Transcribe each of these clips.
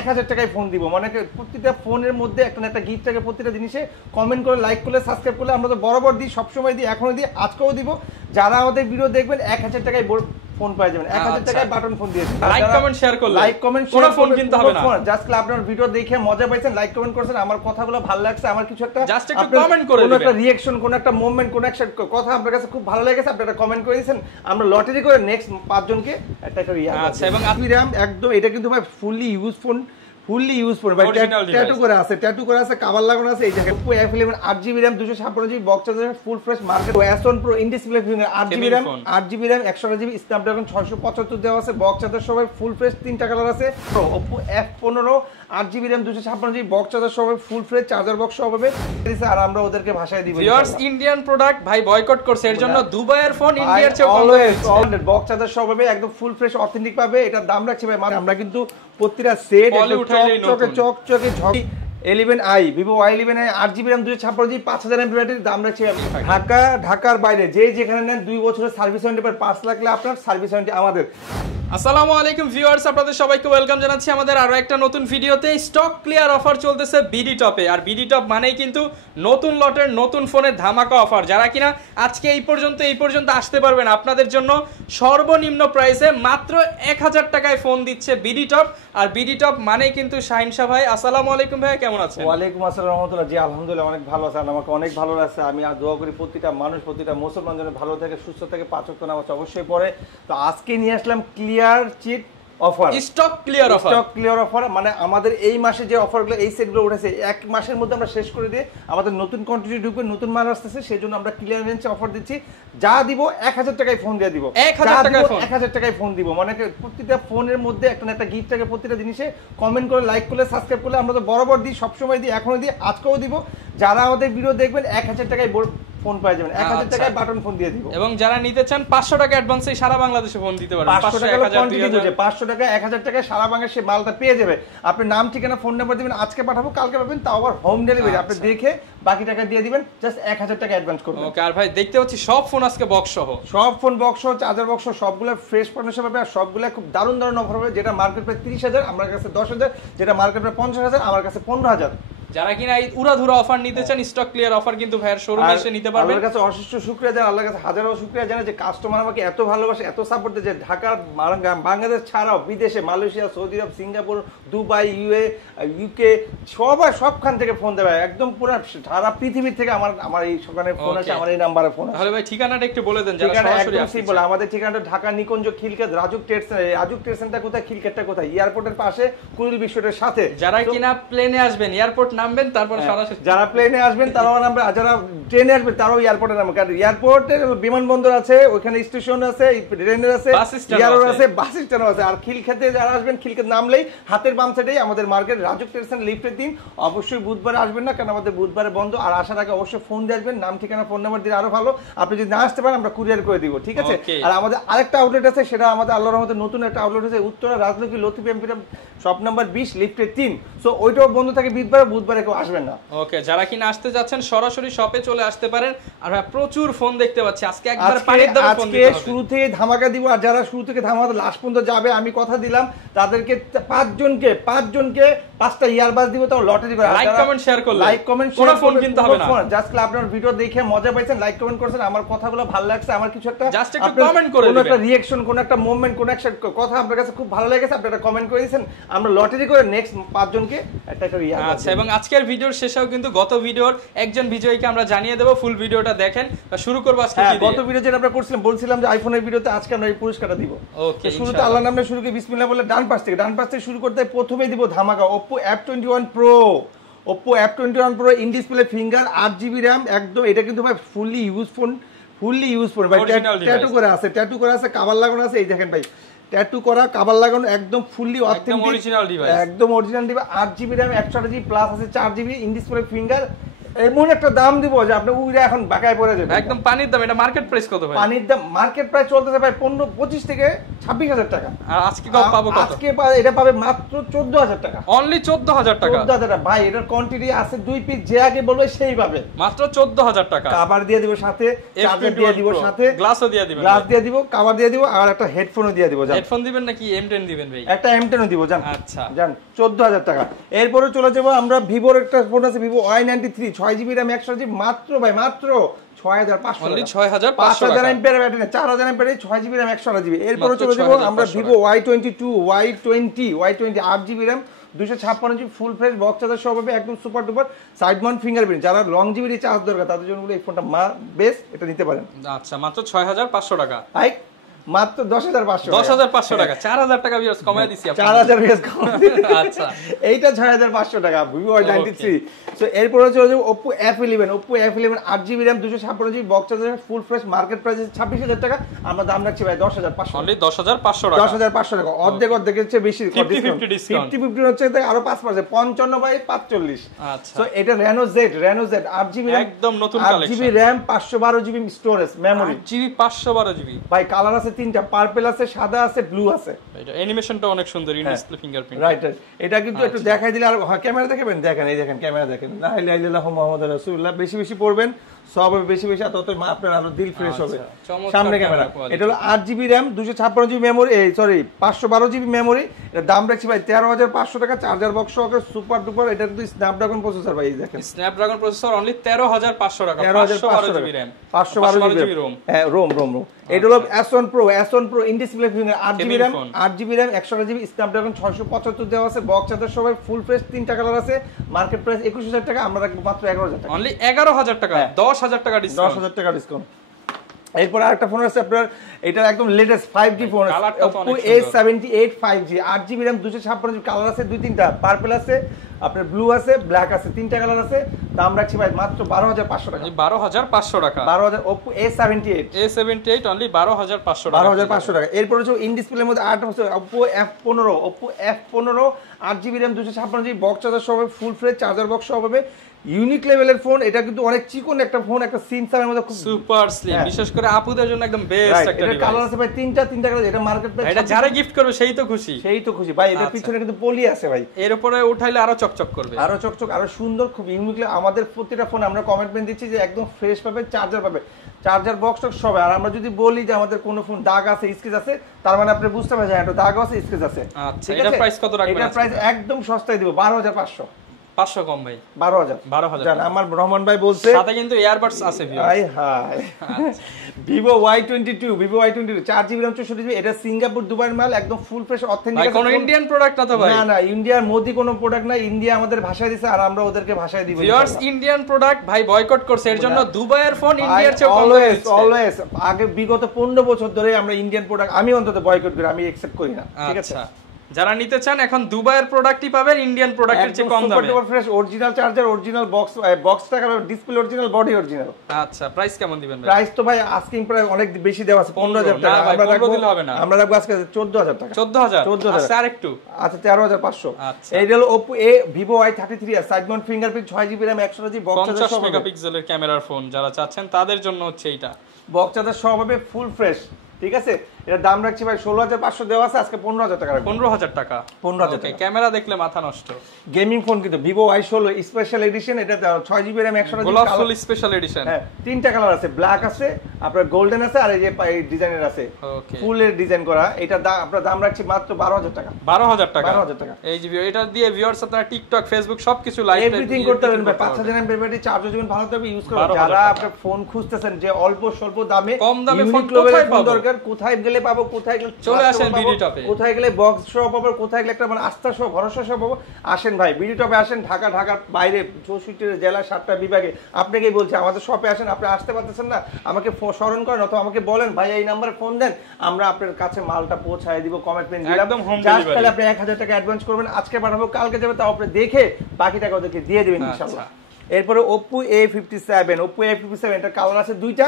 1000 টাকায় ফোন দিব, মানে প্রতিটা ফোনের মধ্যে একটা না একটা গিফট থাকে। প্রতিটা জিনিসে কমেন্ট করে, লাইক করলে, সাবস্ক্রাইব করলে আমরা তো বরাবর দিই, সবসময় দিই, এখনো দিই, আজকেও দিব। যারা আমাদের ভিডিও দেখবেন 1000 টাকায় ফোন পাই যাবেন, 1000 টাকায় বাটন ফোন দিয়েছি। লাইক কমেন্ট শেয়ার করলে, লাইক কমেন্ট কোনো ফোন কিনতে হবে না, জাস্ট আপনার ভিডিও দেখে মজা পাইছেন, লাইক কমেন্ট করছেন, আমার কথাগুলো ভালো লাগছে, আমার কিছু একটা জাস্ট একটু কমেন্ট করে দিবেন, কোনো একটা রিঅ্যাকশন, কোনো একটা মুভমেন্ট, কোনো একটা কথা আপনার কাছে খুব ভালো লেগেছে, আপনি একটা কমেন্ট করে দিয়েছেন, আমরা লটারি করে নেক্সট 5 জনকে একটা করে আচ্ছা। এবং RAM একদম এটা কিন্তু ভাই fully use phone, fully use phone ভাই, ট্যাটু করে আছে, ট্যাটু করে আছে, কভার লাগানো আছে। এই জায়গায় Oppo F11 8GB RAM 256GB box charger, full fresh market S1 Pro in display finger 8GB RAM 128GB Snapdragon 675 দেওয়া আছে, বক্স চার্জার সবাই ফুল ফ্রেশ, 3টা কালার আছে। Oppo F15 8GB RAM 256GB box charger সবাই full fresh, charger box সব হবে। আর আমরা ওদেরকে ভাষায় দিব, ভিউয়ার্স ইন্ডিয়ান প্রোডাক্ট ভাই বয়কট করছে, এর জন্য দুবাইয়ের ফোন ইন্ডিয়ার চেয়ে অলওয়েজ বক্স চার্জার সব হবে, একদম ফুল ফ্রেশ অথেন্টিক পাবে। এটার দাম রাখছি ভাই, মানে আমরা কিন্তু প্রতিটা সেট চকচকে 11i Vivo Y11i 8GB RAM 256GB 5000 mAh battery, দাম রাখছি ঢাকার বাইরে যে যেখানে নেন 2 বছরের সার্ভিস ওয়ারেন্টি পার, 5 লাগলে আপনার সার্ভিস ওয়ারেন্টি আমাদের। আসসালামু আলাইকুম ভিউয়ার্স, আপনাদের সবাইকে ওয়েলকাম জানাচ্ছি আমাদের আরো একটা নতুন ভিডিওতে। স্টক ক্লিয়ার অফার চলতেছে বিডি টপে, আর বিডি টপ মানেই কিন্তু নতুন লটের নতুন ফোনের ধামাকা অফার। যারা কিনা আজকে এই পর্যন্ত আসতে পারবেন, আপনাদের জন্য সর্বনিম্ন প্রাইসে মাত্র 1000 টাকায় ফোন দিচ্ছে বিডি টপ। আর বিডি টপ মানেই কিন্তু শাহিন শাহ ভাই। আসসালামু আলাইকুম ভাই, কেমন আছেন? ওয়ালাইকুম আসসালাম রাহমাতুল্লাহ। জি আলহামদুলিল্লাহ অনেক ভালো আছেন, আমাকে অনেক ভালো লাগছে। আমি আর দোয়া করি প্রতিটা মানুষ, প্রতিটা মুসলমান যেন ভালো থাকে, সুস্থ থাকে, 5 ওয়াক্ত নামাজ অবশ্যই পড়ে। তো আজকে নিয়ে আসলাম ক্লিয়ার চিট অফার, স্টক ক্লিয়ার অফার। মানে আমাদের এই মাসে যে অফারগুলো, এই সেটগুলো উঠেছে, এক মাসের মধ্যে আমরা শেষ করে দিয়ে আমাদের নতুন কোয়ান্টিটি ঢুকবে, নতুন মাল আসতেছে, সেই জন্য আমরা ক্লিয়ারেন্স অফার দিচ্ছি। যা দিব 1000 টাকায় ফোন দিয়ে দিব, 1000 টাকায় ফোন দিব, মানে প্রতিটা ফোনের মধ্যে একটা না একটা গিফট থাকে। প্রতিটা জিনিসে কমেন্ট করে, লাইক করলে, সাবস্ক্রাইব করলে আমরা তো বরাবর দিই, সবসময় দিই, এখনো দিই, আজকেও দিব। যারা আমাদের ভিডিও দেখবেন 1000 টাকায় ফোন পাই যাবেন, 1000 টাকায় বাটন ফোন দিয়ে দিব। এবং যারা নিতে চান 500 টাকা অ্যাডভান্সে সারা বাংলাদেশে ফোন দিতে পারবেন। 500 টাকা 500 টাকা 1000 টাকায় সারা বাংলাদেশে মালটা পেয়ে যাবে। আপনি নাম, ঠিকানা, ফোন নাম্বার দিবেন, আজকে পাঠাবো, কালকে পাবেন, তাও আবার হোম ডেলিভারি। আপনি দেখে বাকি টাকা দিয়ে দিবেন, জাস্ট 1000 টাকা অ্যাডভান্স করবেন। ওকে। আর ভাই দেখতে পাচ্ছি সব ফোন আজকে বক্স সহ, সব ফোন বক্স সহ, চার্জার বক্স সহ, সবগুলো ফ্রেশ কন্ডিশন পাবে। আর সবগুলো খুব দারুণ অফার হবে, যেটা মার্কেট প্রায় 30,000, আমার কাছে 10,000, যেটা মার্কেট প্রায় 50,000, আমার কাছে 15,000। যারা কিনা এই উড়াধুরা অফার নিতে চান, স্টক ক্লিয়ার অফার কিন্তু ভাইয়ের শোরুমে এসে নিতে পারবেন। আমার কাছে অশেষ শুকরিয়া জানাই, আল্লাহর কাছে হাজারো শুকরিয়া জানাই যে কাস্টমার আমাকে এত ভালোবাসে, এত সাপোর্ট দেয়, যে ঢাকা, বাংলাদেশ ছাড়াও বিদেশে, মালয়েশিয়া, সৌদি আরব, সিঙ্গাপুর, দুবাই, ইউকে, সবখান থেকে ফোন দেবে, একদম পুরো সারা পৃথিবীর থেকে আমার এই সকালে ফোন আছে, আমার এই নাম্বারে ফোন আছে। তাহলে ভাই ঠিকানাটা একটু বলে দেন যারা সরাসরি আসছে। সিম্পল, আমাদের ঠিকানাটা Dhaka Nikunja Khilkhet Rajuk trade centre. Rajuk trade centre কোথায়, খিলক্ষেতটা কোথায়? এয়ারপোর্টের পাশে, কুড়িল বিশ্বটের সাথে। যারা কিনা প্লেনে আসবেন, এয়ারপোর্ট নামবেন, তারপর সরাসরি, যারা প্লেনে আসবেন তারাও নামবে, আর যারা ট্রেনে আসবেন তারাও এয়ারপোর্টে নামবে। কারণ এয়ারপোর্টের বিমানবন্দর আছে, ওখানে স্টেশন আছে, ট্রেনের আছে, এয়ারপোর্ট আছে, বাস স্ট্যান্ড আছে। আর খিলক্ষেতে যারা আসবেন, খিলক্ষেত নামলেই হাতের বাম সাইডেই আমাদের মার্কেট, রাজুক ট্রেড সেন্টার, লিফটের 3। অবশ্যই বুধবারে আসবেন না, কারণ আমাদের বুধবারে বন্ধ। আর আসার আগে অবশ্যই ফোন দিয়ে আসবেন, নাম, ঠিকানা, ফোন নাম্বার দিলে আরো ভালো। আপনি যদি না আসতে পারেন, আমরা কুরিয়ার করে দিব, ঠিক আছে? আর আমাদের আরেকটা আউটলেট আছে, সেটা আমাদের আল্লাহর রহমতে নতুন একটা আউটলেট আছে উত্তরা রাজলক্ষ্মী লতিফ এমপিরাম শপ নাম্বার 20, লিফটের 3। সো ওইটাও বন্ধ থাকে বুধবারে কেউ আসবেন না। ওকে। যারা কিনা আসতে যাচ্ছেন সরাসরি শপে চলে আসতে পারেন। আর প্রচুর ফোন দেখতে পাচ্ছি আজকে, একবার পানির দামে ফোন দিতে হবে। আজকে শুরু থেকে ধামাকা দিব, আর যারা শুরু থেকে ধামাকা লাস্ট পর্যন্ত যাবে, আমি কথা দিলাম তাদেরকে 5 জনকে 5টা ইয়ারবাস দিব, তাও লটারি করে। লাইক কমেন্ট শেয়ার করলে, লাইক কমেন্ট কোনো ফোন কিনতে হবে না, জাস্ট আপনার ভিডিও দেখে মজা পাইছেন, লাইক কমেন্ট করছেন, আমার কথাগুলো ভালো লাগছে, আমার কিছু একটা জাস্ট একটু কমেন্ট করে দিবেন, কোনো একটা রিঅ্যাকশন, কোনো একটা মুভমেন্ট, কোনো একটা কথা আপনার কাছে খুব ভালো লেগেছে, আপনি একটা কমেন্ট করে দিয়েছেন, আমরা লটারি করে নেক্সট 5 জনকে একটা করে ইয়ারবাস। আচ্ছা। এবং আজকের ভিডিওর শেষেও কিন্তু গত ভিডিওর একজন বিজয়ীকে আমরা জানিয়ে দেব, ফুল ভিডিওটা দেখেন। শুরু করব আজকে কি দিয়ে? গত ভিডিও যেটা আমরা করছিলাম, বলছিলাম যে আইফোনের ভিডিওতে আজকে আমরা এই পুরস্কারটা দিব। ওকে। শুরুতে আল্লাহর নামে শুরু করে বিসমিল্লাহ বলে ডান পাশ থেকে শুরু করতে প্রথমেই দিব ধামাকা Oppo F21 Pro। Oppo F21 Pro in display finger 8GB RAM, একদম এটা কিন্তু ভাই ফুললি ইউজ ফোন ভাই, ট্যাটু করে আছে, কভার লাগানো আছে। এই দেখেন ভাই, ট্যাটু করা, কভার লাগানো, একদম ফুললি অথেন্টিক, অরিজিনাল ডিভাইস, একদম original device. 8GB RAM 128GB plus আছে 4GB ইন ডিসপ্লে ফিঙ্গার, এমন একটা দাম দিব যে আপনি উইরা এখন বাঁকায় পড়ে যাবেন। একদম পানির দাম। এটা মার্কেট প্রাইস কত ভাই? পানির দাম মার্কেট প্রাইস চলতেছে ভাই 25 থেকে 26,000 টাকা। আর আজকে কত পাবো? কত আজকে এটা পাবে মাত্র 14,000 টাকা। অনলি 14,000 টাকা। 14,000 টাকা ভাই, এটার কোয়ান্টিটি আছে 2 পিস, যে আগে বলবে সেই পাবে। মাত্র 14,000 টাকা। কভার দিয়ে দিব সাথে, চার্জার দিয়ে দিব সাথে, গ্লাসও দিয়ে দিবেন। গ্লাস দিয়ে দিব, কভার দিয়ে দিব, আর একটা হেডফোনও দিয়ে দিব। হেডফোন দিবেন নাকি M10 দিবেন ভাই? একটা M10 ও দিব জান। আচ্ছা জান 14,000 টাকা। এরপরে চলে যাব আমরা ভিভোর একটা ফোন আছে, Vivo Y93 6GB RAM 128GB, মাত্র ভাই মাত্র 6,500 অনলি টাকা। 6,500 5000 টাকা। এমপিআর ব্যাটারি না, 4000 এমপিআর 6GB RAM 128GB। এরপরে চলে যাব আমরা Vivo Y20 8GB RAM 256GB full fresh box charger সহ পাবে, একদম super duper side Mount fingerprint. যারা লং জিবি চার্জ দরকার তাদের জন্য এই ফোনটা বেস্ট, এটা নিতে পারেন। আচ্ছা মাত্র 6,500 টাকা। ভাই মাত্র 10,500 10,500 টাকা, 4,000 টাকা ভিউয়ার্স কমায় দিছি আপনাদের। 4,000 ভিউয়ার্স কমায়। আচ্ছা এইটা 6,500 টাকা ভিভো Y93। সো এরপরে চলে যাব Oppo F11 8GB RAM 256GB box charger full fresh, market price 26,000 টাকা, আমরা দাম রাখছি ভাই 10,500। অনলি 10,500 টাকা। 10,500 টাকা, অর্ধেকের চেয়ে বেশি ডিসকাউন্ট। 50 হচ্ছে তাই আরো 5%, 55 বাই 45। আচ্ছা সো এটা Reno Z 8GB RAM, একদম নতুন 8GB RAM 512GB storage memory, 8GB 512GB। ভাই কালার আছে তিনটা, পার্পল আছে, সাদা আছে, ব্লু আছে। এটা অ্যানিমেশনটা অনেক সুন্দর, ইন ডিসপ্লে ফিঙ্গারপ্রিন্ট। রাইট এটা কিন্তু একটু দেখাই দিলে আর ক্যামেরা দেখাবেন, দেখেন এই দেখেন ক্যামেরা দেখেন, লা ইলাহা ইল্লাল্লাহু মুহাম্মাদুর রাসূলুল্লাহ। বেশি বেশি পড়বেন সব বেশি বেশি, তত আপনার আরো দিল ফ্রেশ হবে। সামনে ক্যামেরা, এটা হলো 8GB RAM 256GB memory, sorry 512GB memory. এর দাম রাখছি ভাই 13,500 টাকা, চার্জার বক্স সহ সুপার ডুপার। এটা কিন্তু স্ন্যাপড্রাগন প্রসেসর ভাই, এই দেখেন স্ন্যাপড্রাগন প্রসেসর, অনলি 13,500 টাকা। 13,500 RAM 512GB রোম। হ্যাঁ রোম। এটা হলো S1 Pro in display finger 8GB RAM 128GB Snapdragon 675 দেওয়া আছে, বক্স চার্জার সহ ফুল ফ্রেশ, তিনটা কালার আছে, মার্কেট প্রাইস 21,000 টাকা, আমরা রাখবো মাত্র 11,000 টাকা। অনলি 11,000 টাকা, 10,000 টাকা ডিসকাউন্ট। 10,000 টাকা ডিসকাউন্ট। এরপর আরেকটা ফোন আছে আপনার, এটা একদম latest 5G phone, Oppo A78 5G 8GB RAM 256GB, colour আছে দুই তিনটা, পার্পল আছে, আপনার ব্লু আছে, ব্ল্যাক আছে, তিনটা কালার আছে, দাম রাখছি ভাই মাত্র 12,500 টাকা। 12,500 টাকা। 12,000 Oppo A78 অনলি 12,500 টাকা। 12,500 টাকা। এরপর হচ্ছে ইন ডিসপ্লের মধ্যে 8 আছে Oppo F15 8GB RAM 256GB box charger সহ ফুল ফ্রেশ, চার্জার বক্স সহ হবে, ইউনিক লেভেলের ফোন। এটা কিন্তু অনেক চিকন একটা ফোন, একটা সিনসারের মধ্যে খুব সুপার স্লিম, বিশেষ করে আপুদের জন্য একদম বেস্ট একটা ডিভাইস। এটা কালার আছে ভাই তিনটা কালার, এটা মার্কেট প্রাইস, এটা যারা গিফট করবে সেই তো খুশি ভাই। এটার পিছনে কিন্তু পলি আছে ভাই, এর উপরে উঠাইলে আরো চকচক করবে, আরো চকচক, আরো সুন্দর, খুব ইউনিক। আমাদের প্রতিটা ফোন আমরা কমিটমেন্ট দিচ্ছি যে একদম ফ্রেশ পাবে, চার্জার পাবে, চার্জার বক্স সব। আর আমরা যদি বলি যে আমাদের কোনো ফোন দাগ আছে, স্ক্র্যাচ আছে, তার মানে আপনি বুঝতে পারছেন এটা দাগ আছে, স্ক্র্যাচ আছে। আচ্ছা এটা প্রাইস কত রাখবেন? এটা প্রাইস একদম সস্তায় দিব 12,500। 500 কম ভাই, 12,000 জান। আমার রহমান ভাই বলছে সাথে কিন্তু ইয়ারবাডস আছে high Vivo Y22 4GB RAM 64GB, এটা সিঙ্গাপুর দুবাইয়ের মাল, একদম ফুল ফ্রেশ অথেন্টিক। কোন ইন্ডিয়ান প্রোডাক্ট না তো ভাই? না ইন্ডিয়ার মোদি কোনো প্রোডাক্ট না, ইন্ডিয়া আমাদের ভাষায় দিছে আর আমরা ওদেরকে ভাষায় দিব। ভিউয়ার্স ইন্ডিয়ান প্রোডাক্ট ভাই বয়কট করছে, এর জন্য দুবাইয়ের ফোন ইন্ডিয়ার চেয়ে কম অলওয়েজ আগে বিগত 15 বছর ধরে আমরা ইন্ডিয়ান প্রোডাক্ট, আমি অন্তত বয়কট করি, আমি একসেপ্ট করি না। ঠিক আছে, যারা নিতে চান এখন দুবাইয়ের প্রোডাক্টই পাবেন ইন্ডিয়ান প্রোডাক্টের চেয়ে কম দামে। Super fresh original charger, original বক্সটা ডিসপ্লে অরিজিনাল, বডি অরিজিনাল। আচ্ছা প্রাইস কেমন দিবেন ভাই? প্রাইস তো ভাই আস্কিং প্রাইস অনেক বেশি দেওয়া আছে, 15,000 টাকা। আমরা রাখবো আমরা রাখবো আজকে 14,000 টাকা। 14,000 আচ্ছা আরেকটু, আচ্ছা 13,500। এইটা হলো Oppo Vivo Y33 side Mount fingerprint 6GB RAM 128GB box charger সহ 50 মেগাপিক্সেলের ক্যামেরার ফোন যারা চাচ্ছেন তাদের জন্য হচ্ছে এইটা, বক্স চার্জার সহ হবে, ফুল ফ্রেশ। ঠিক আছে, এটা দাম রাখছি ভাই 16,500 দেওয়া আছে, আজকে 15,000 টাকা। 15,000 টাকা। 15,000 টাকা। ক্যামেরা দেখলে মাথা নষ্ট। গেমিং ফোন কিন্তু Vivo Y16 স্পেশাল এডিশন, এটা 6GB RAM 128GB গোলাপ ফুল স্পেশাল এডিশন। হ্যাঁ তিনটা কালার আছে, ব্ল্যাক আছে, আপনার গোল্ডেন আছে, আর এই যে ডিজাইনের আছে ফুলের ডিজাইন করা। এটা আপনার দাম রাখছি মাত্র 12,000 টাকা। 12,000 টাকা। 12,000 টাকা। এই যে এটা দিয়ে ভিউয়ার্স আপনারা টিকটক, ফেসবুক সবকিছু লাইভ এভরিথিং করতে পারবেন ভাই। 5,000 mAh ব্যাটারি, চার্জও যেমন ভালো থাকবে, ইউজ করুন। যারা আপনার ফোন খুঁজতেছেন যে অল্প স্বল্প দামে কম দামে ফোন দরকার, কোথায় গেলে পাবো, কোথায় গেলে চলে আসেন বিডি টপে, কোথায় গেলে বক্স সহ পাবো, কোথায় গেলে একটা মানে আস্থা সহ ভরসা সহ পাবো, আসেন ভাই বিডি টপে আসেন। ঢাকার বাইরে 64 জেলা 7টা বিভাগে, আপনাকেই বলছি আমাদের শপে আসেন। আপনি আসতে পারতেছেন না, আমাকে স্মরণ করেন অথবা আমাকে বলেন ভাই এই নাম্বারে ফোন দেন, আমরা আপনার কাছে মালটা পৌঁছায় দিব, কমিটমেন্ট দিলাম। জাস্ট তাহলে আপনি 1,000 টাকা অ্যাডভান্স করবেন, আজকে পাঠাবো, কালকে যাবে, তাও আপনি দেখে বাকি টাকা ওদেরকে দিয়ে দিবেন ইনশাআল্লাহ। এরপরে Oppo A57 এটা কালার আছে দুইটা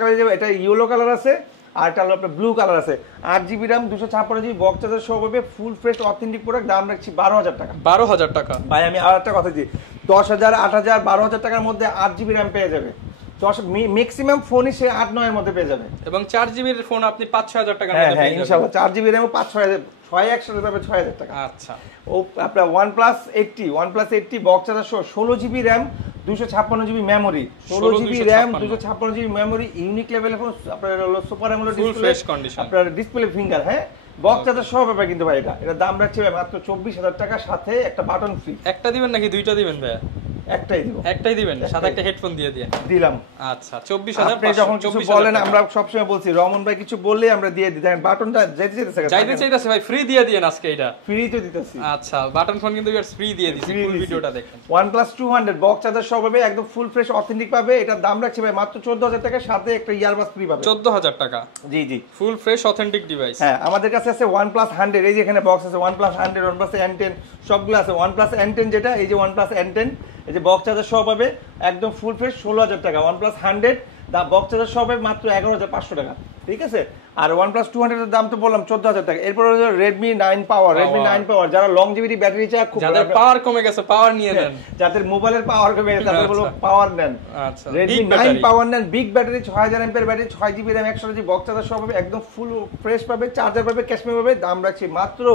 কালার যাবে, এটা ইয়েলো কালার আছে আর এটা হলো আপনার ব্লু কালার আছে 8GB RAM 256GB box charger সহ পাবে ফুল ফ্রেশ অথেন্টিক প্রোডাক্ট দাম রাখছি 12000 টাকা 12000 টাকা ভাই আমি আর একটা কথা দিই 10000 8000 12000 টাকার মধ্যে 8GB RAM পেয়ে যাবে ম্যাক্সিমাম ফোনই সে 8-9 এর মধ্যে পেয়ে যাবে এবং 4GB এর ফোন আপনি 5-6000 টাকার মধ্যে পেয়ে যাবেন ইনশাআল্লাহ 4GB RAM 5-6000 6 একসাথে পাবে 6000 টাকা আচ্ছা ও আপনার OnePlus 80 বক্স চার্জার সহ 16GB RAM 256GB memory 16GB RAM 256GB memory unique লেভেলের ফোন আপনার হলো সুপার অ্যামোলেড ডিসপ্লে আপনার ডিসপ্লে ফিঙ্গার হ্যাঁ বক্স চার্জার সহ পাবে কিন্তু ভাই এটা দাম রাখছি ভাই মাত্র 24000 টাকা সাথে একটা বাটন ফ্রি একটা দিবেন নাকি দুইটা দিবেন ভাই একটাই দিবেন সাথে একটা হেডফোন দিয়ে দিলাম আচ্ছা 24000 আপনি যখন কিছু বলেন আমরা সব সময় বলছি রমন ভাই কিছু বললে আমরা দিয়ে দিই দেখেন বাটনটা যাইতে চাইতেছে ভাই ফ্রি দিয়ে দিয়েন আজকে এটা ফ্রি তো দিতেছি আচ্ছা বাটন ফোন কিন্তু ফ্রি দিয়ে দিছি ফুল ভিডিওটা দেখেন OnePlus 200 বক্স চার্জার সহ পাবে একদম ফুল ফ্রেশ অথেন্টিক পাবে এটার দাম রাখছি ভাই মাত্র 14000 টাকা সাথে একটা ইয়ারবাস ফ্রি পাবে 14000 টাকা জি ফুল ফ্রেশ অথেন্টিক ডিভাইস হ্যাঁ আমাদের কাছে আছে OnePlus 100 এই যে এখানে বক্স আছে OnePlus 100 OnePlus N10 সবগুলো আছে OnePlus N10 যেটা এই যে OnePlus N10 এই যে বক্স চার্জার সহ পাবে একদম ফুল ফ্রেশ 16000 টাকা OnePlus 100 দা বক্স চার্জার সহ পাবে মাত্র 11500 টাকা ঠিক আছে আর OnePlus 200 এর দাম তো বললাম 14000 টাকা এরপর হলো Redmi 9 পাওয়ার যারা লংজিভিটি ব্যাটারি চায় খুব যাদের পাওয়ার কমে গেছে পাওয়ার নিয়ে নেন যাদের মোবাইলের পাওয়ার কমে গেছে তাদের বলো পাওয়ার নেন আচ্ছা Redmi 9 পাওয়ার নেন big battery 6000 mAh battery 6GB RAM 128GB box charger সহ পাবে একদম ফুল ফ্রেশ পাবে চার্জার পাবে ক্যাশমে পাবে দাম রাখছি মাত্র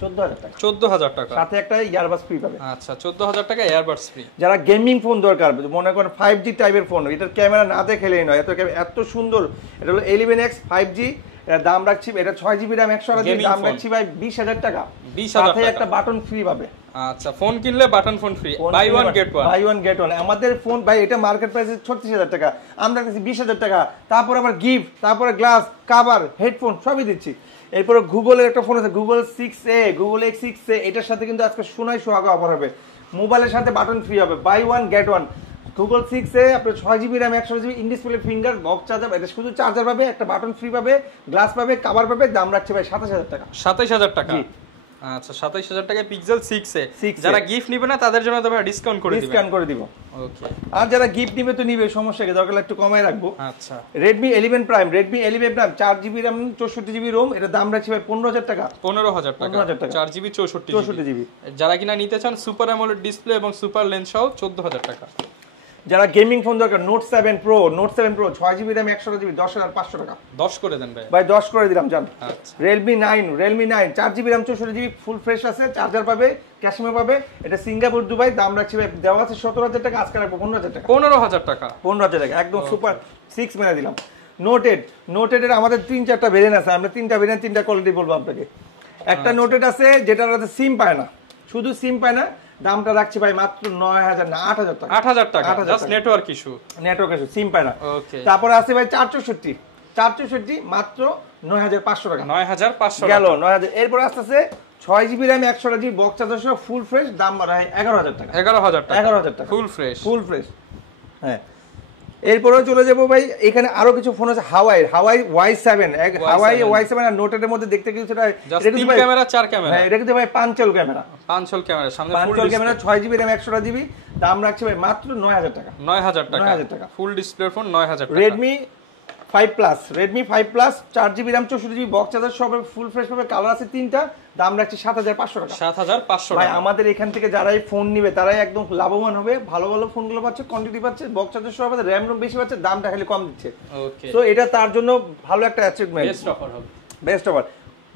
14000 টাকা সাথে একটা ইয়ারবাস ফ্রি পাবে আচ্ছা 14000 টাকা ইয়ারবাস ফ্রি যারা গেমিং ফোন দরকার মনে করেন 5G টাইপের ফোন এটার ক্যামেরা না দেখলেই নয় এত সুন্দর এটা হলো 11X 5G এর দাম রাখছি এটা 6GB RAM 128GB দাম রাখছি ভাই 20000 টাকা সাথে একটা বাটন ফ্রি পাবে আচ্ছা ফোন কিনলে button phone free by one get one আমাদের ফোন ভাই এটা মার্কেট প্রাইস 36000 টাকা আমরা দিচ্ছি 20000 টাকা তারপর আবার গিফট তারপরে গ্লাস কভার হেডফোন সবই দিচ্ছি এরপর গুগলের একটা ফোন আছে গুগল 6a গুগল X6a এটার সাথে কিন্তু আজকে সোনাই সোহাগা অফার হবে মোবাইলের সাথে বাটন ফ্রি হবে by one get one Google 6a আপনার 6GB RAM 128GB in display finger box charger এটা শুধু চার্জার পাবে একটা বাটন ফ্রি পাবে গ্লাস পাবে কভার পাবে দাম রাখছে ভাই 27000 টাকা 27000 টাকা আচ্ছা 27000 টাকায় পিক্সেল 6a যারা গিফট নেবে না তাদের জন্য তবে ডিসকাউন্ট করে দিব ওকে আর যারা গিফট নেবে তো নিবে সমস্যা কি দরকার একটু কমায় রাখবো আচ্ছা Redmi 11 Prime 4GB RAM 64GB ROM এটা দাম রাখছি ভাই 15000 টাকা 15000 টাকা 4GB 64GB যারা কিনা নিতে চান সুপার অ্যামোলেড ডিসপ্লে এবং সুপার লেন্স সহ 14000 টাকা যারা গেমিং ফোন দরকার Note 7 Pro 6GB RAM 128GB 10500 টাকা 10 করে দেন ভাই 10 করে দিলাম জান আচ্ছা Realme 9 4GB RAM 64GB full fresh আছে চার্জার পাবে ক্যাশমে পাবে এটা সিঙ্গাপুর দুবাই দাম রাখছি ভাই দেওয়া আছে 17000 টাকা আজকে রাখবো 15000 টাকা 15000 টাকা একদম সুপার 6 মেনে দিলাম Note 8 এর আমাদের 3-4টা ভেরিয়েন্ট আছে আমরা 3টা ভেরিয়েন্ট 3টা কোয়ালিটি বলবো আপনাকে একটা Note 8 আছে যেটার মধ্যে সিম পায় না শুধু সিম পায় না দামটা রাখছি ভাই মাত্র 9000 না 8000 টাকা জাস্ট নেটওয়ার্ক ইস্যু সিম পায় না ওকে তারপর আছে ভাই 464 মাত্র 9500 টাকা 9500 গেল 9000 এরপর আসছে 6GB RAM 128GB box charger সহ ফুল ফ্রেশ দাম রাখে 11000 টাকা 11000 টাকা ফুল ফ্রেশ হ্যাঁ এরপরেও চলে যাবো ভাই এখানে আরো কিছু ফোন আছে হাওয়াই Y7 Y7 আর Note 8 এর মধ্যে দেখতে কিছু সেটা তিন ক্যামেরা চার ক্যামেরা হ্যাঁ এটা কিন্তু ভাই পাঁচল ক্যামেরা সামনে পাঁচল ক্যামেরা 6GB RAM 128GB দাম রাখছে ভাই মাত্র 9000 টাকা ফুল ডিসপ্লে ফোন 9000 টাকা Redmi 5 Plus 4GB RAM 64GB box charger সব ফুল ফ্রেশ পাবে কালার আছে তিনটা দাম রাখছি 7500 টাকা 7500 ভাই আমাদের এখান থেকে যারাই ফোন নিবে তারাই একদম লাভবান হবে ভালো ফোনগুলো পাচ্ছে কোয়ান্টিটি পাচ্ছে বক্স চার্জার সহ পাচ্ছে RAM বেশি পাচ্ছে দামটা খালি কম দিচ্ছে ওকে সো এটা তার জন্য ভালো একটা achievement best offer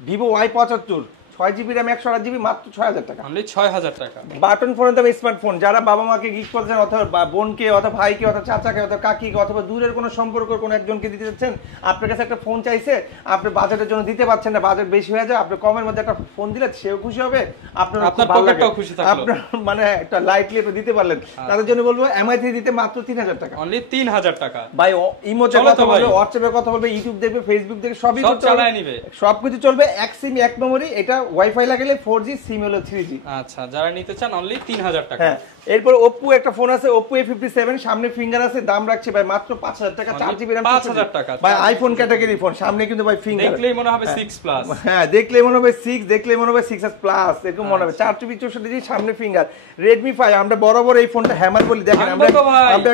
Vivo Y75 6GB RAM 128GB মাত্র 6000 টাকা অনলি 6000 টাকা বাটন ফোনের দাম স্মার্টফোন যারা বাবা মাকে গিফট করতে চান অথবা বোনকে অথবা ভাইকে অথবা চাচাকে অথবা কাকিকে অথবা দূরের কোনো সম্পর্কের কোনো একজনকে দিতে যাচ্ছেন আপনার কাছে একটা ফোন চাইছে আপনি বাজেটের জন্য দিতে পারছেন না বাজেট বেশি হয়ে যায় আপনি কমের মধ্যে একটা ফোন দিলে সেও খুশি হবে আপনার পকেটটাও খুশি থাকলো আপনার মানে একটা লাইটলি আপনি দিতে পারলেন তাদের জন্য বলবো MI3 দিতে মাত্র 3000 টাকা অনলি 3000 টাকা ভাই ইমোতে কথা বলবে হোয়াটসঅ্যাপে কথা বলবে ইউটিউব দেখবে ফেসবুক দেখবে সবই চালায় নিবে সবকিছু চলবে এক সিম এক মেমরি এটা ওয়াইফাই লাগালে 4G, সিম হলো 3G। আচ্ছা, যারা নিতে চান অনলি 3000 টাকা। হ্যাঁ, এরপর Oppo একটা ফোন আছে, Oppo A57, সামনে ফিঙ্গার আছে, দাম রাখছে ভাই মাত্র 5000 টাকা, 4GB RAM, 5000 টাকা ভাই আইফোন ক্যাটাগরি ফোন, সামনে কিন্তু ভাই ফিঙ্গার, দেখলেই মনে হবে 6 প্লাস। হ্যাঁ, দেখলেই মনে হবে 6, দেখলেই মনে হবে 6s প্লাস, এরকম মনে হবে। 4GB 64GB সামনে ফিঙ্গার, Redmi 5। আমরা বরাবর এই ফোনটা হ্যামার বলি, দেখেন আমরা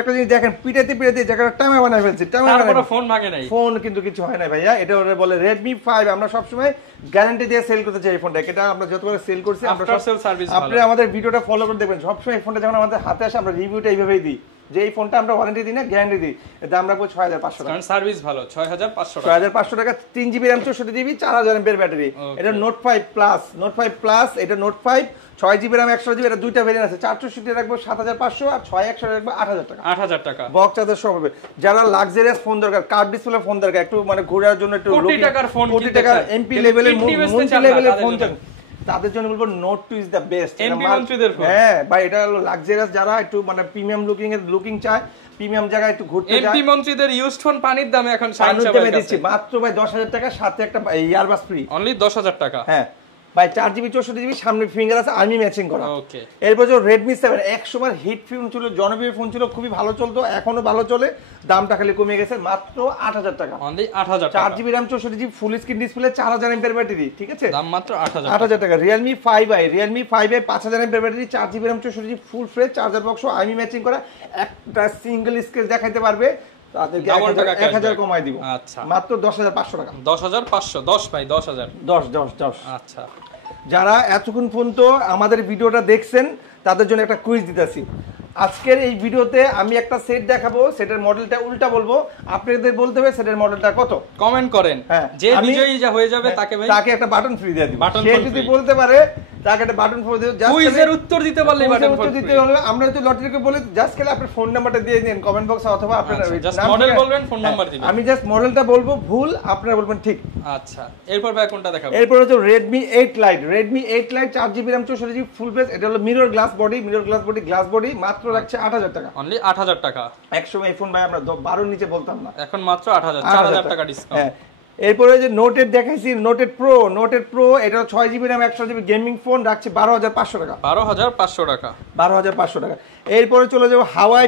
একটা জিনিস দেখেন, পিটাতে জায়গাটা টাইমে বানায় ফেলছি, তারপরে ফোন ভাঙে নাই, ফোন কিন্তু কিছু হয় না ভাইয়া। এটা ওরা বলে Redmi 5। আমরা সবসময় গ্যারান্টি দিয়ে সেল করতে চাই এই ফোনটা, এটা আমরা যতবার সেল করছি, আমরা সেল সার্ভিস, আপনি আমাদের ভিডিওটা ফলো করে দেখবেন, সবসময় এই ফোনটা যখন আমাদের হাতে আসে আমরা রিভিউটা এইভাবেই দিই, যে এই ফোনটা আমরা ওয়ারেন্টি দিই না, গ্যারান্টি দিই। এর দাম রাখবো 6500 টাকা, কারণ সার্ভিস ভালো। 6500 টাকা, 6500 টাকা, 3GB RAM, 64GB, 4000 mAh battery. এটা Note 5 Plus, Note 5 Plus, এটা Note 5, 6GB RAM, 128GB, এটা দুইটা ভেরিয়েন্ট আছে। 464 রাখবো 7500, আর 6100 রাখবো 8000 টাকা, 8000 টাকা। বক্স চার্জার সহ হবে। যারা লাক্সারিয়াস ফোন দরকার, কার্ভ ডিসপ্লে ফোন দরকার, একটু মানে ঘোরার জন্য, একটু কোটি টাকার ফোন, কোটি টাকার এমপি লেভেলের ফোন চান, তাদের জন্য বলবো Note 2 ইজ দ্য বেস্ট। হ্যাঁ ভাই, এটা হলো লাক্সারিয়াস, যারা একটু মানে প্রিমিয়াম লুকিং চায়, প্রিমিয়াম জায়গায় একটু ঘুরতে যায়। এমপি মন্ত্রীদের ইউজড ফোন পানির দামে এখন 60 দিচ্ছি মাত্র ভাই 10000 টাকা, সাথে একটা ইয়ারবাস ফ্রি, অনলি 10000 টাকা। হ্যাঁ ভাই, 4GB 64GB, সামনে ফিঙ্গার আছে, আর্মি ম্যাচিং করা। ওকে, এরপর যে Redmi 7, একসময় হিট ফোন ছিল, জনপ্রিয় ফোন ছিল, খুবই ভালো চলতো, এখনো ভালো চলে, দামটা খালি কমে গেছে, মাত্র 8000 টাকা, অনলি 8000 টাকা। 4GB RAM, 64GB, full screen display, 4000 mAh battery, ঠিক আছে, দাম মাত্র 8000 টাকা। Realme 5i, 5000 mAh battery, 4GB RAM, 64GB, full fresh charger box, army matching করা, একটা সিঙ্গেল স্ক্র্যাচ দেখাইতে পারবে, তাদেরকে 1000 কমাই দিব। আচ্ছা, মাত্র 10500 টাকা, 10500, 10 ভাই 10000, 10। আচ্ছা, যারা এতক্ষণ পর্যন্ত আমাদের ভিডিওটা দেখছেন তাদের জন্য একটা কুইজ দিতেছি। আজকের এই ভিডিওতে আমি একটা সেট দেখাবো, সেটের মডেলটা উল্টা বলবো, আপনাদের বলতে হবে সেটের মডেলটা কত, কমেন্ট করেন। যে বিজয়ী যা হয়ে যাবে তাকে একটা বাটন ফ্রি দিয়ে দিব। সে যদি বলতে পারে তাকে একটা বাটন ফ্রি দেব, জাস্ট কুইজের উত্তর দিতে পারলে বাটন ফ্রি দিতে হবে। আমরা যদি লটারিকে বলি, জাস্ট খেলে আপনার ফোন নাম্বারটা দিয়ে দিন কমেন্ট বক্সে, অথবা আপনার জাস্ট মডেল বলবেন, ফোন নাম্বার দিবেন। আমি জাস্ট মডেলটা বলবো ভুল, আপনারা বলবেন ঠিক। আচ্ছা, এরপর ভাই কোনটা দেখাবো? এরপর হচ্ছে Redmi 8 Lite, Redmi 8 Lite, 4GB RAM, 64GB, full fresh, এটা হলো mirror glass body, glass body, মাত্র রাখছে 8000 টাকা, অনলি 8000 টাকা। একসময় এই ফোন ভাই আমরা 12 নিচে বলতাম না, এখন মাত্র 8000, 4000 টাকা ডিসকাউন্ট। হ্যাঁ, এরপরে যে নোটেড দেখাইছি, নোটেড প্রো, এটা 6GB RAM, 128GB gaming phone, রাখছে 12500 টাকা, 12500 টাকা, 12500 টাকা। এরপরে চলে যাবো Huawei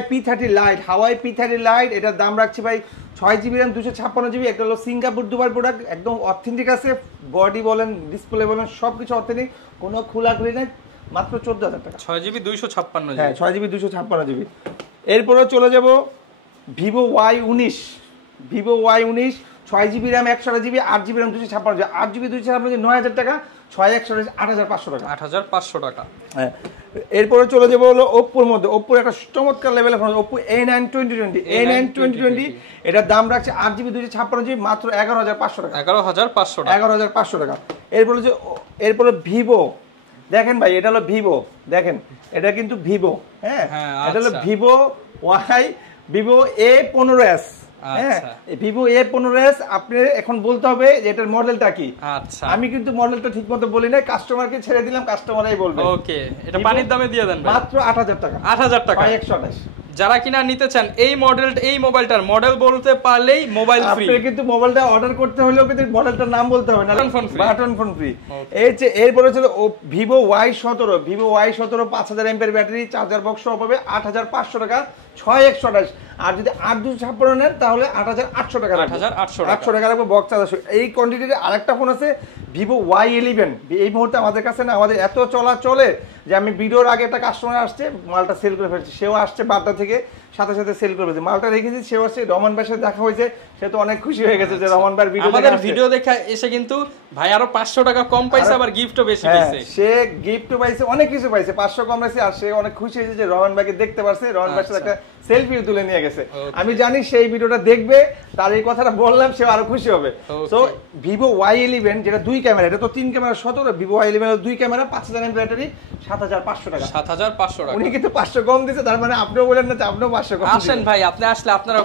P30 Lite, এটার দাম রাখছি ভাই 6GB RAM, 256GB, একটা হলো সিঙ্গাপুর দুবাই প্রোডাক্ট, একদম অথেন্টিক আছে, বডি বলেন, ডিসপ্লে বলেন, সবকিছু অথেন্টিক, কোনো খোলাখুলি নেই, মাত্র 14000 টাকা, 6GB 256GB। হ্যাঁ, 6GB 256GB। এরপরে চলে যাব Vivo Y19, 6GB RAM, 128GB, 8GB RAM, 256GB, 8GB 256GB, 9000 টাকা, 6128, 8500 টাকা, 8500 টাকা। হ্যাঁ, এরপরে চলে যাবো হলো Oppo-র মধ্যে, Oppo একটা চমৎকার লেভেলের ফোন, Oppo A9 2020, এটার দাম রাখছে 8GB 256GB, মাত্র 11500 টাকা, 11500 টাকা। এরপরে Vivo, দেখেন ভাই, এটা হলো Vivo, দেখেন এটা কিন্তু Vivo, হ্যাঁ, এটা হলো Vivo A15s, হ্যাঁ, Vivo A15s। আপনি এখন বলতে হবে যে এটার মডেলটা কি। আচ্ছা, আমি কিন্তু মডেলটা ঠিকমতো বলি না, কাস্টমারকে ছেড়ে দিলাম, কাস্টমারই বলবে। ওকে, এটা পানির দামে দিয়ে দেন ভাই, মাত্র 8000 টাকা, 8000 টাকা, 128। যারা কিনা নিতে চান এই মোবাইলটার মডেল বলতে পারলেই মোবাইল ফ্রি। আপনি কিন্তু মোবাইলটা অর্ডার করতে হলেও কিন্তু মডেলটার নাম বলতে হবে না, বাটন ফোন ফ্রি। এই যে এরপরে ছিল Vivo Y17, 5000 mAh battery, charger box সহ পাবে 8500 টাকা, 6128। আর যদি 8256 নেন তাহলে 8800 টাকা, 8800 টাকা রাখবো, বক্স চার্জার। এই কোয়ান্টিটির আরেকটা ফোন আছে Vivo Y11, এই মুহূর্তে আমাদের কাছে না, আমাদের এত চলে যে আমি ভিডিওর আগে একটা কাস্টমার আসছে, মালটা সেল করে ফেলছি, সেও আসছে বাড্ডা থেকে, সাথে সেল করে ফেলছে, মালটা রেখেছি, সেও আসছে, রহমান ভাইয়ের সাথে দেখা হয়েছে, সে তো অনেক খুশি হয়ে গেছে যে রহমান ভাইয়ের ভিডিও দেখে এসে কিন্তু ভাই আরো 500 টাকা কম পাইছে, আবার গিফটও বেশি পাইছে। সে গিফটও পাইছে, অনেক কিছু পাইছে, 500 কম পাইছে, আর সে অনেক খুশি হয়েছে যে রহমান ভাইকে দেখতে পারছে, রহমান ভাইয়ের সাথে একটা সেলফি তুলে নিয়ে গেছে। আমি জানি সেই ভিডিওটা দেখবে, তার এই কথাটা বললাম, সে আরো খুশি হবে। সো Vivo Y11, যেটা 2 ক্যামেরা, এটা তো 3 ক্যামেরা 17, Vivo Y11 এর 2 ক্যামেরা, 5000 mAh ব্যাটারি, 7500 টাকা, 7500 টাকা। উনি কিন্তু 500 কম দিয়েছে, তার মানে আপনিও বলেন না যে আপনিও 500 কম। আসেন ভাই, আপনি আসলে আপনারা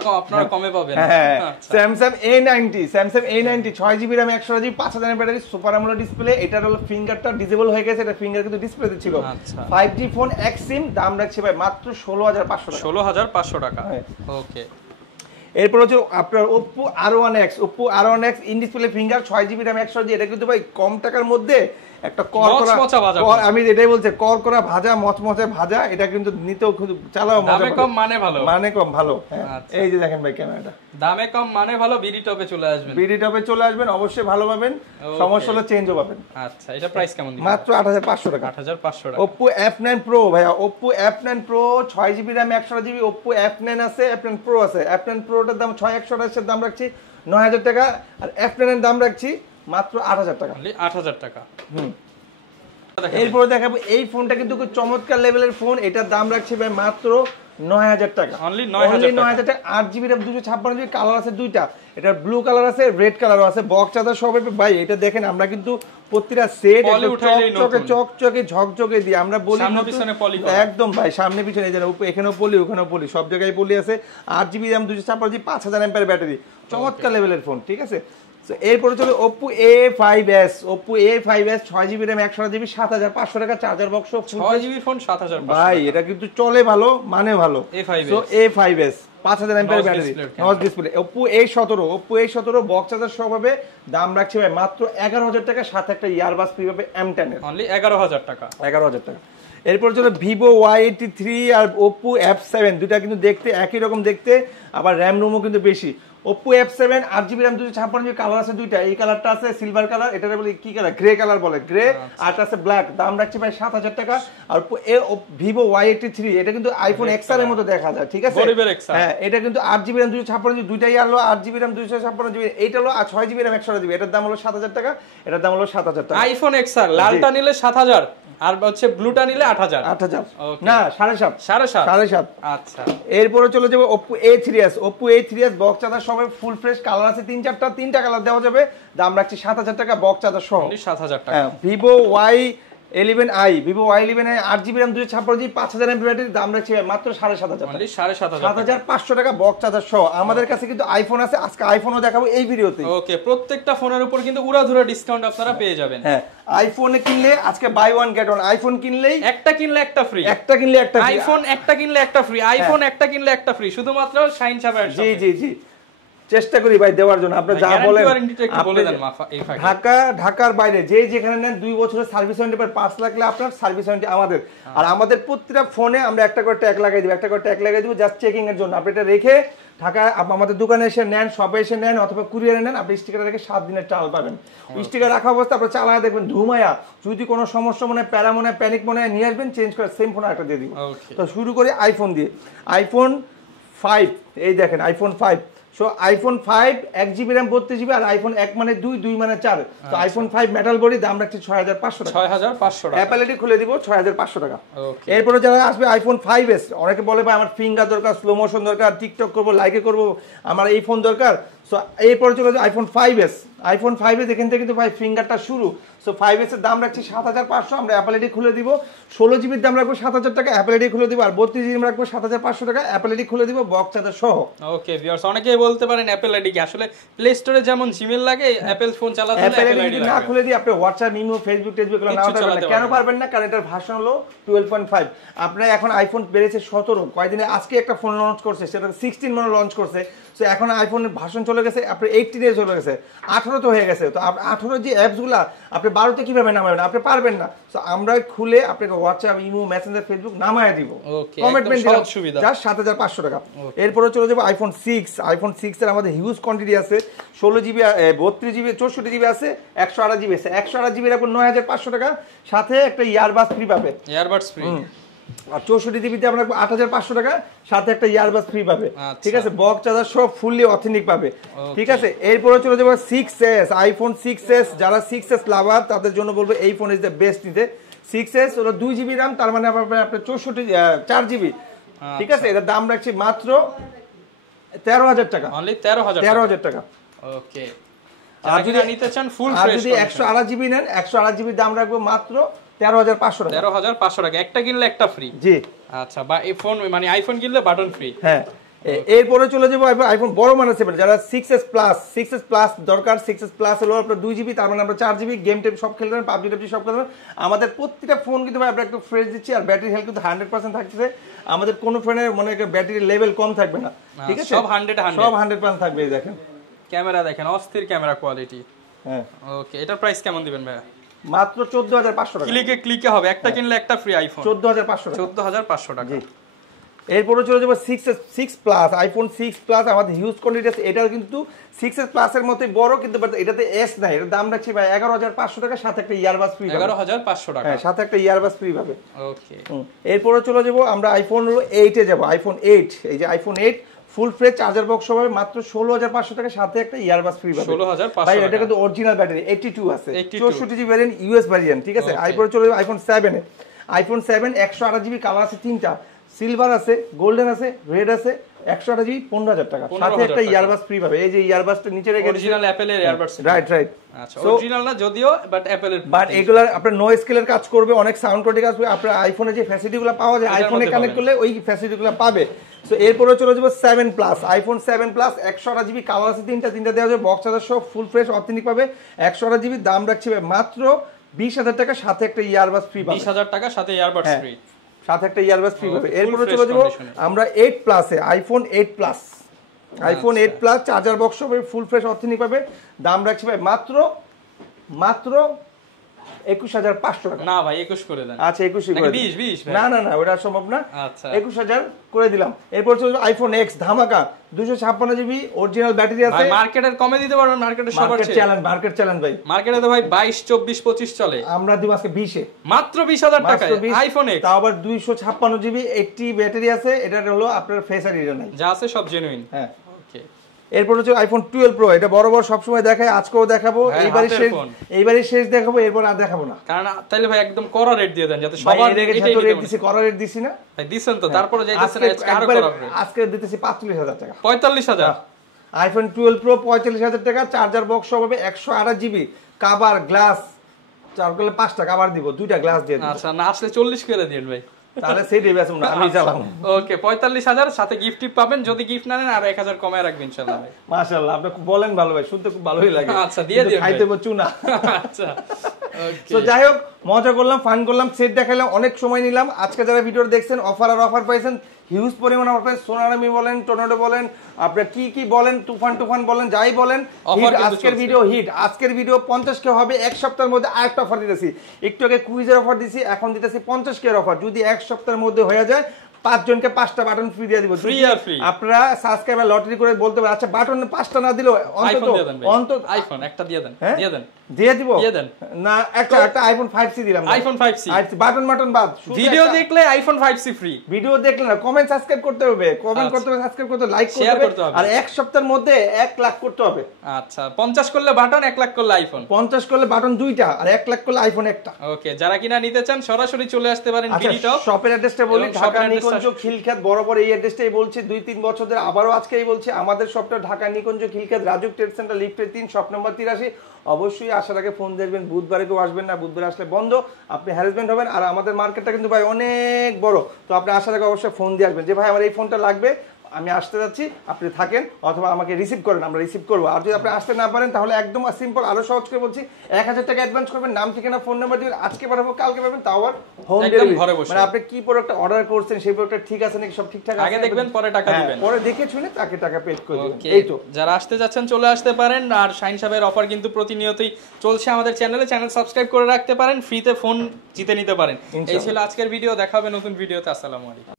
কমে পাবেন। হ্যাঁ, Samsung A90, 6GB RAM, 128GB, 5000 mAh battery, super AMOLED display, এটার হলো ফিঙ্গারটা ডিসেবল হয়ে গেছে, এটা ফিঙ্গার কিন্তু ডিসপ্লেতে ছিল। 5G ফোন, এক্সিম, দাম রাখছে ভাই মাত্র 16500 টাকা, 16500 টাকা। ওকে, এরপর হচ্ছে আপনার Oppo R1X, in display finger, 6GB RAM, 128GB, এটা কিন্তু ভাই কম টাকার মধ্যে একটা আমি এটাই বলছি, কর করা ভাজা মচমচে ভাজা, এটা কিন্তু নিতেও খুব চালাও মজা। দামে কম মানে ভালো, মানে কম ভালো। এই যে দেখেন ভাই ক্যামেরাটা, দামে কম মানে ভালো। বিডি টপে চলে আসবেন, বিডি টপে চলে আসবেন, অবশ্যই ভালো পাবেন, সমস্যা হলে চেঞ্জও পাবেন। আচ্ছা, এটা প্রাইস কেমন দিবেন? মাত্র 8500 টাকা। 8500 টাকা। Oppo F9 Pro ভাইয়া, Oppo F9 Pro 6GB RAM 128GB, Oppo F9 আছে, F9 Pro আছে। F9 Proটার দাম 6128 এর দাম রাখছি 9000 টাকা, আর F9 এর দাম রাখছি মাত্র 8000 টাকা। 8000 টাকা। এরপরে দেখাবো এই ফোনটা কিন্তু খুব চমৎকার লেভেলের ফোন, এটার দাম রাখছি ভাই মাত্র 9000 টাকা। অনলি 9000 টাকা। 8GB RAM 256GB, কালার আছে দুইটা, এটা ব্লু কালার আছে, রেড কালারও আছে, বক্স চার্জার সব। ভাই এটা দেখেন আমরা কিন্তু প্রতিটা সেট চকচকে ঝকঝকে দিয়ে আমরা বলি একদম ভাই, সামনে পিছনে এখানেও পলি ওখানেও পলি, সব জায়গায় পলি আছে। 8GB RAM 256GB, 5000 mAh battery, চমৎকার লেভেলের ফোন। ঠিক আছে, এরপরে চলো Oppo A5s। Oppo A5s 6GB RAM 128GB, 7500 টাকা, চার্জার বক্স। 6GB ফোন 7500 ভাই এটা কিন্তু চলে ভালো, মানে ভালো। So A5s 5000 mAh battery, notch display. Oppo A17, Oppo A17 box charger সহ পাবে, দাম রাখছি ভাই মাত্র 11000 টাকা, সাথে একটা ইয়ারবাস ফ্রি পাবে M10 এর, অনলি 11000 টাকা। 11000 টাকা। এরপর চলো Vivo Y83 আর Oppo F7, দুটা কিন্তু দেখতে একই রকম দেখতে, আবার র্যাম রোমও কিন্তু বেশি। Oppo F7 8GB RAM 256GB, colour আছে দুইটা, এই কালারটা আছে সিলভার কালার, এটা বলে কি কালার, গ্রে কালার বলে, গ্রে, আর আছে ব্ল্যাক, দাম রাখছি ভাই 7000 টাকা। আর Vivo Y83 এটা কিন্তু আইফোন XR এর মতো দেখা যায়। ঠিক আছে, হ্যাঁ এটা কিন্তু 8GB RAM 256GB, দুইটাই আলো 8GB RAM 256GB, এইটা হলো 6GB RAM 128GB, এটার দাম হলো 7000 টাকা, এটার দাম হলো 7000 টাকা। আইফোন XR লালটা নিলে 7000, আর হচ্ছে ব্লুটা নিলে 8000। না 7.5। আচ্ছা, এরপরে চলে যাবে Oppo A3s। Oppo A3s box charger সহ ফুল ফ্রেশ, কালার আছে তিনটা কালার দেওয়া যাবে, দাম রাখছি 7000 টাকা, বক্স চার্জার সহ 7000 টাকা। Vivo Y11i, Vivo Y11i 8GB RAM 256GB, 5000 mAh battery, দাম রাখছি মাত্র 7500 টাকা, বক্স চার্জার সহ। আমাদের কাছে কিন্তু আইফোন আছে, আজকে আইফোনও দেখাবো এই ভিডিওতে। ওকে, প্রত্যেকটা ফোনের উপর কিন্তু উড়াধুরা ডিসকাউন্ট আপনারা পেয়ে যাবেন। হ্যাঁ, আইফোনে কিনলে আজকে buy one get one, iPhone কিনলেই একটা কিনলে একটা ফ্রি, আইফোন একটা কিনলে একটা ফ্রি, আইফোন একটা কিনলে একটা ফ্রি, শুধুমাত্র শাইন সাবার। জি চেষ্টা করি ভাই দেওয়ার জন্য, আপনি যা বলেন। ঢাকার বাইরে যে যেখানে নেন 2 বছরের সার্ভিস ওয়ারেন্টি পর 5 লাগলে আপনার সার্ভিস ওয়ারেন্টি আমাদের। আর আমাদের প্রত্যেকটা ফোনে আমরা একটা করে ট্যাগ লাগাই দিব, জাস্ট চেকিং এর জন্য। আপনি এটা রেখে ঢাকায় আমাদের দোকানে এসে নেন, শপে এসে নেন, অথবা কুরিয়ারে নেন, আপনি স্টিকার রেখে 7 দিনের চাল পাবেন। স্টিকার রাখা অবস্থা আপনি চালায় দেখবেন ধুমায়া, যদি কোনো সমস্যা মনে হয়, প্যারা মনে হয়, প্যানিক মনে হয়, নিয়ে আসবেন, চেঞ্জ করে সেম ফোন একটা দিয়ে দিব। তো শুরু করি আইফোন দিয়ে। আইফোন 5, এই দেখেন iPhone 5। So iPhone 5 1GB RAM 32GB, আর আইফোন 1 মানে 2 মানে 4। তো আইফোন 5 মেটাল বডি, দাম রাখছি 6500 টাকা। 6500 টাকা। অ্যাপল আইডি খুলে দিব 6500 টাকা। এরপরে যারা আসবে আইফোন 5s, অনেকে বলে ভাই আমার ফিঙ্গার দরকার, স্লো মোশন দরকার, টিকটক করব, লাইকে করব, আমার এই ফোন দরকার। সো এরপরে চলে যাবে আইফোন 5s। আইফোন 5s এখান থেকে কিন্তু ভাই ফিঙ্গারটা শুরু। সো 5s এর দাম রাখছি 7500, আমরা অ্যাপল আইডি খুলে দিব। 16GB দাম রাখবো 7000 টাকা, অ্যাপল আইডি খুলে দিব। আর 32GB রাখবো 7500 টাকা, অ্যাপল আইডি খুলে দিব, বক্স চার্জার সহ। ওকে ভিউয়ার্স, অনেকেই বলতে পারেন অ্যাপল আইডি কি আসলে প্লে স্টোরে যেমন জিমেল লাগে, অ্যাপল ফোন চালাতে হলে অ্যাপল আইডি না খুলে দিই, আপনি হোয়াটসঅ্যাপ, ইমো, ফেসবুক, টেসবুক এগুলো নাও পারবেন না। কেন পারবেন না? কারণ এটার ভার্সন হলো 12.5। আপনার এখন আইফোন বেড়েছে 17, কয়েকদিনে আজকে একটা ফোন লঞ্চ করছে, সেটা 16 মনে লঞ্চ করছে। সো এখন আইফোনের ভার্সন চলে গেছে, আপনি 18 চলে গেছে, 18 তো হয়ে গেছে। তো 18 যে অ্যাপসগুলা আপনি 12তে কিভাবে নামাবেন? আপনি পারবেন না। সো আমরা খুলে আপনাকে হোয়াটসঅ্যাপ, ইমো, মেসেঞ্জার, ফেসবুক নামায় দিব, কমিটমেন্ট দিলাম, জাস্ট 7500 টাকা। এরপরে চলে যাবো আইফোন 6। আইফোন 6 এর আমাদের হিউজ কোয়ান্টিটি আছে, 16GB, 32GB, 64GB আছে, 128GB আছে। 128GB রাখুন 9500 টাকা, সাথে একটা ইয়ারবাস ফ্রি পাবে, ইয়ারবাডস ফ্রি। আর 64GB তে আমরা 8500 টাকা, সাথে একটা ইয়ারবাস ফ্রি পাবে। ঠিক আছে, বক্স চার্জার সব ফুললি অথেন্টিক পাবে। ঠিক আছে, এরপরে চলে যাবো 6s। আইফোন 6s, যারা 6s লাভার তাদের জন্য বলবো এই ফোন ইজ দ্য বেস্ট নিতে। 6s হলো 2GB RAM, তার মানে আপনার 4GB। ঠিক আছে, এটার দাম রাখছি মাত্র 13000 টাকা, অনলি 13000 টাকা। ওকে, আর যদি নিতে চান ফুল ফ্রেশ, আর যদি 128GB নেন, 128GB দাম রাখবো মাত্র 13500 টাকা। 13500 টাকা, একটা কিনলে একটা ফ্রি। জি আচ্ছা, বা এই ফোন মানে আইফোন কিনলে বাটন ফ্রি। হ্যাঁ, এরপরে চলে যাবো আইফোন বড় মানে 7, যারা 6s প্লাস দরকার। 6s প্লাস হলো আপনার 2GB, তার মানে আমরা 4GB, গেম টেম সব খেলতে পারেন, পাবজি টাবজি সব খেলতে পারেন। আমাদের প্রত্যেকটা ফোন কিন্তু আমরা একটু ফ্রেশ দিচ্ছি, আর ব্যাটারি হেলথ কিন্তু 100% থাকছে। আমাদের কোনো ফোনের মনে ব্যাটারি লেভেল কম থাকবে না। ঠিক আছে, সব 100% থাকবে। দেখেন ক্যামেরা, দেখেন অস্থির ক্যামেরা কোয়ালিটি। হ্যাঁ, ওকে, এটার প্রাইস কেমন দিবেন ভাই? মাত্র 14500 টাকা। ক্লিকে হবে, একটা কিনলে একটা ফ্রি আইফোন। 14500 টাকা। 14500 টাকা। জি। এরপরে চলে যাবো 6 প্লাস, আইফোন 6 প্লাস আমাদের হিউজ কোয়ান্টিটি আছে। এটা কিন্তু 6s প্লাসের মতোই বড়, কিন্তু এটাতে এস নাই। এর দাম রাখছি ভাই 11500 টাকা, সাথে একটা ইয়ারবাস ফ্রি। 11500 টাকা। হ্যাঁ, সাথে একটা ইয়ারবাস ফ্রি পাবে। ওকে। এরপরে চলে যাবো আমরা আইফোন 8 এ যাব। আইফোন 8, এই যে iPhone 8 full fresh charger box হবে মাত্র 16500 টাকা, সাথে একটা ইয়ারবাস ফ্রি পাবে। 16500 ভাই এটা কিন্তু অরিজিনাল ব্যাটারি 82 আছে, 64 জিবি ভ্যারিয়েন্ট, ইউএস ভ্যারিয়েন্ট, ঠিক আছে। এরপরে চলে যাবো আইফোন 7 এ। আইফোন 7 128 জিবি, কালার আছে তিনটা, সিলভার আছে, গোল্ডেন আছে, রেড আছে। 128 জিবি 15000 টাকা, সাথে একটা ইয়ারবাস ফ্রি পাবে। এই যে ইয়ারবাসটা নিচে রেখে অরিজিনাল অ্যাপলের ইয়ারবাস। রাইট। আচ্ছা, অরিজিনাল না যদিও, বাট অ্যাপলের। বাট এগুলা আপনার নো স্কেলের কাজ করবে, অনেক সাউন্ড কোয়ালিটি কাজ করবে। আপনার আইফোনে যে ফ্যাসিলিটিগুলো পাওয়া যায় আইফোনে কানেক্ট করলে ওই ফ্যাসিলিটিগুলো পাবে। সো এরপরে চলে যাবো 7 plus. IPhone 7 plus 128 GB, colour আছে তিনটা দেওয়া যাবে, বক্স চার্জার সব ফুল ফ্রেশ অথেন্টিক পাবে। 128 জিবি, দাম রাখছি মাত্র 20000 টাকা, সাথে একটা ইয়ারবাস ফ্রি পাবে। 20000 টাকা, সাথে ইয়ারবাস ফ্রি, সাথে একটা ইয়ারবাস ফ্রি পাবে। এরপরে চলে যাবো আমরা 8 প্লাসে। IPhone 8 plus, iPhone 8 plus charger box হবে ফুল ফ্রেশ অথেন্টিক পাবে। দাম রাখছি ভাই মাত্র 21500 টাকা। না ভাই 21 করে দেন। আচ্ছা 21 করে 20 না ওটা সম্ভব না। আচ্ছা 21000 করে দিলাম। এরপর চলে আইফোন এক্স ধামাকা 256 জিবি, অরিজিনাল ব্যাটারি আছে। ভাই মার্কেটের কমে দিতে পারবেন, মার্কেটে সবার চেয়ে মার্কেট চ্যালেঞ্জ ভাই। মার্কেটে তো ভাই 22 24 25 চলে, আমরা দিব আজকে 20 এ মাত্র 20000 টাকায় আইফোন এক্স। তাও আবার 256 জিবি, 80 ব্যাটারি আছে। এটা হলো আপনার ফেস আইডি নাই, যা আছে সব জেনুইন। হ্যাঁ। ওকে। এরপর হচ্ছে আইফোন 12 প্রো, এটা বড় সবসময় দেখায়, আজকেও দেখাবো। এইবারই শেষ দেখাবো, এরপর আর দেখাবো না। কারণ তাইলে ভাই একদম করা রেট দিয়ে দেন, যাতে সবার রেট দিছি, করা রেট দিছি না ভাই? দিছেন তো, তারপরে যাইতেছেন আরো করা রেট। আজকে দিতেছি 45000 টাকা। 45000। আইফোন 12 প্রো 45000 টাকা, চার্জার বক্স হবে 128 জিবি, কভার গ্লাস 4 করলে 5টা কভার দিব, 2টা গ্লাস দিয়ে দিব। আচ্ছা, না আসলে 40 করে দিন ভাই, তাহলে সেই দেবে না, আমি চালাবো। ওকে, 45000 সাথে গিফট টিপ পাবেন। যদি গিফট না নেন আর 1000 কমায় রাখবেন ইনশাআল্লাহ ভাই। মাশাআল্লাহ, আপনি বলেন ভালো ভাই, শুনতে খুব ভালোই লাগে। আচ্ছা, দিয়ে দিন, খাইতে চুনা। আচ্ছা ওকে। তো যাই হোক, মজা করলাম, ফান করলাম, সেট দেখাইলাম, অনেক সময় নিলাম। আজকে যারা ভিডিও দেখছেন, অফার পাইছেন, হিউজ পরিমাণ অফার পাইছেন। সোনারামি বলেন, টর্নেডো বলেন, আপনারা কি বলেন, তুফান বলেন, যাই বলেন, আজকের ভিডিও হিট। আজকের ভিডিও 50K হবে। এক সপ্তাহের মধ্যে আরেকটা অফার দিতেছি। একটু আগে কুইজের অফার দিছি, এখন দিতেছি 50K এর অফার। যদি এক সপ্তাহের মধ্যে হয়ে যায়, 5 জনকে 5টা বাটন ফ্রি দিয়ে দিব। আপনারা সাবস্ক্রাইবার লটারি করে বলতে পারেন, আচ্ছা বাটন 5টা না দিলেও অন্তত আইফোন একটা দিয়ে দেন, দিয়ে দিব না। একটা আইফোন 5C দিলাম, আইফোন 5C বাটন বাদ। ভিডিও দেখলে আইফোন 5C ফ্রি। ভিডিও দেখলে না, কমেন্ট সাবস্ক্রাইব করতে হবে, সাবস্ক্রাইব করতে হবে, লাইক করতে হবে, আর এক সপ্তাহের মধ্যে 1 লাখ করতে হবে। আচ্ছা, 50 করলে বাটন, 1 লাখ করলে আইফোন। 50 করলে বাটন 2টা, আর 1 লাখ করলে আইফোন একটা। ওকে, যারা কিনা নিতে চান সরাসরি চলে আসতে পারেন বিডি টপ। শপের অ্যাড্রেসটা বলি, ঢাকা নিকুঞ্জ খিলক্ষেত। বরাবর এই অ্যাড্রেসটাই বলছি 2-3 বছর ধরে, আবারও আজকেই বলছি। আমাদের শপটা ঢাকা নিকুঞ্জ খিলক্ষেত, রাজুক ট্রেড সেন্টার, লিফটের 3, শপ নম্বর 83। অবশ্যই আসার আগে ফোন দেখবেন। বুধবারে কেউ আসবেন না, বুধবারে আসলে বন্ধ, আপনি হ্যারাসমেন্ট হবেন। আর আমাদের মার্কেটটা কিন্তু ভাই অনেক বড়, তো আপনি আসার আগে অবশ্যই ফোন দিয়ে আসবেন যে ভাই আমার এই ফোনটা লাগবে, আমি আসতে যাচ্ছি, আপনি থাকেন, অথবা আমাকে রিসিভ করেন, আমরা রিসিভ করবো। আর যদি আপনি আসতে না পারেন, তাহলে একদম সিম্পল, আরো সহজ করে বলছি, 1000 টাকা অ্যাডভান্স করবেন, নাম ঠিকানা ফোন নাম্বার দিবেন, আজকে পাঠাবো, কালকে পাবেন, তাও আবার হোম ডেলিভারি। মানে আপনি কি প্রোডাক্ট অর্ডার করছেন, সেই প্রোডাক্টটা ঠিক আছে নাকি, সব ঠিকঠাক আছে, আগে দেখবেন, পরে টাকা দিবেন, পরে দেখে শুনে তাকে টাকা পে করে দিবেন। এই তো, যারা আসতে যাচ্ছেন চলে আসতে পারেন। আর শাইন সাহেবের অফার কিন্তু প্রতিনিয়তই চলছে আমাদের চ্যানেলে, চ্যানেল সাবস্ক্রাইব করে রাখতে পারেন, ফ্রিতে ফোন জিতে নিতে পারেন। এই ছিল আজকের ভিডিও, দেখা হবে নতুন ভিডিওতে। আসসালামু আলাইকুম।